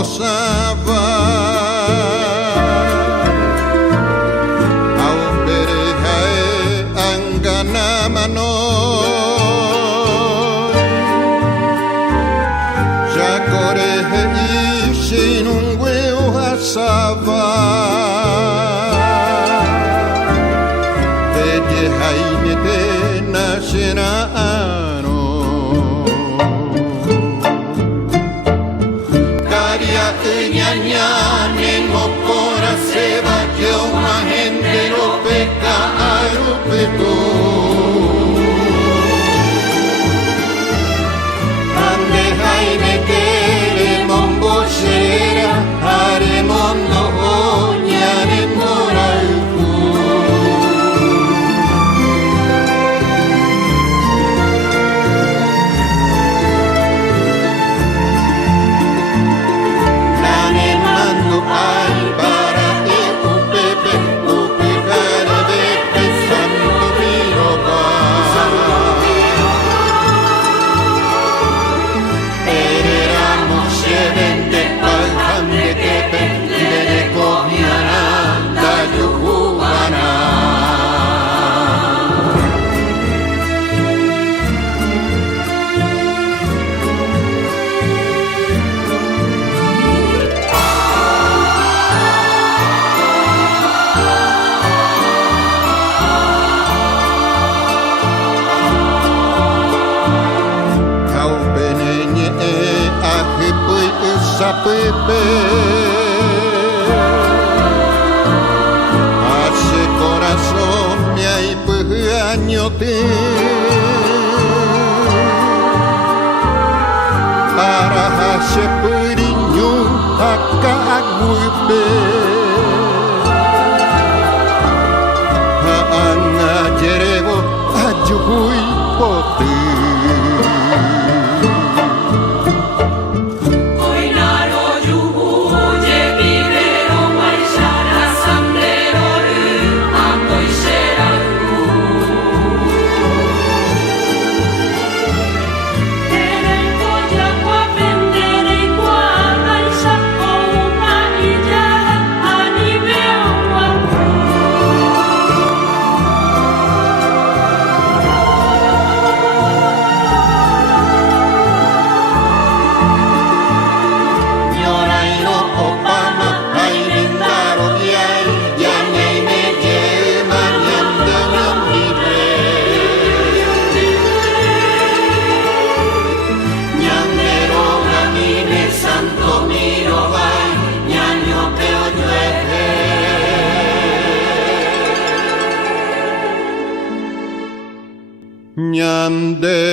gozaba. Au berehae anggana mano jacorehe isinungweu hasava Tede haine te nascerano Nyanyane mokora seva que uma gente no peca arupeto Ande haine tere mombo shera hare mondo onyane moraiku Pepe hace corazón me hay peñote para hace periño akaguipe anga jerebo ajuhui pote Nyande